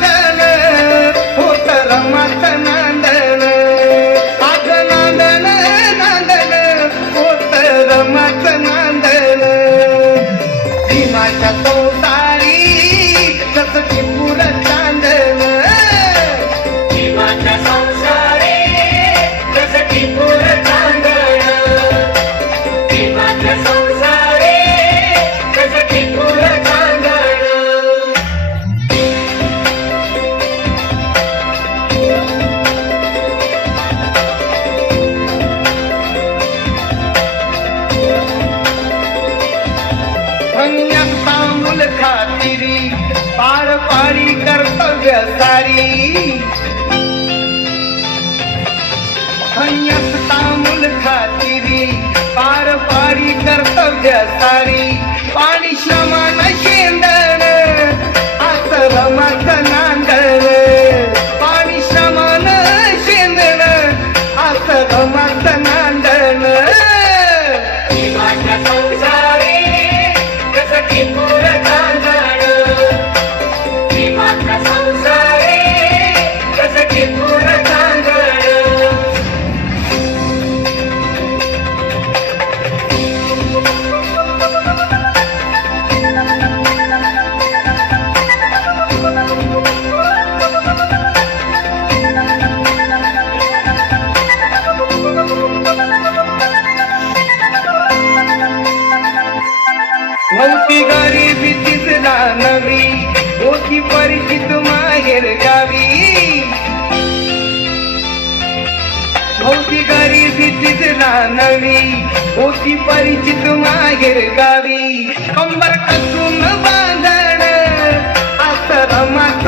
नांदण होत रमात नांदण आज नांदण नांदण होत रमात नांदण भीमाच्या संसारी जस टिपूर चांदण भीमाच्या संसारी जस टिपूर चांदण भीमाच्या संसारी जस टिपूर चांदण धन्यता मूल खातिरी पार पाडी कर्तव्य सारी धन्यता मूल खातिरी पार पाडी कर्तव्य सारी पाणी श्रमण शेंदण आस रमाच नांदण पाणी श्रमण शेंदण आस रमाच नांदण भीमाच्या संसारी जस टिपूर चांदण भीमाच्या संसारी जस टिपूर चांदण नव्हती गरिबी तीच नवी होती परिचित माहेर गावी नव्हती गरिबी तीच नवी होती परिचित माहेर गावी कंबर कसून बांधण आस रमाच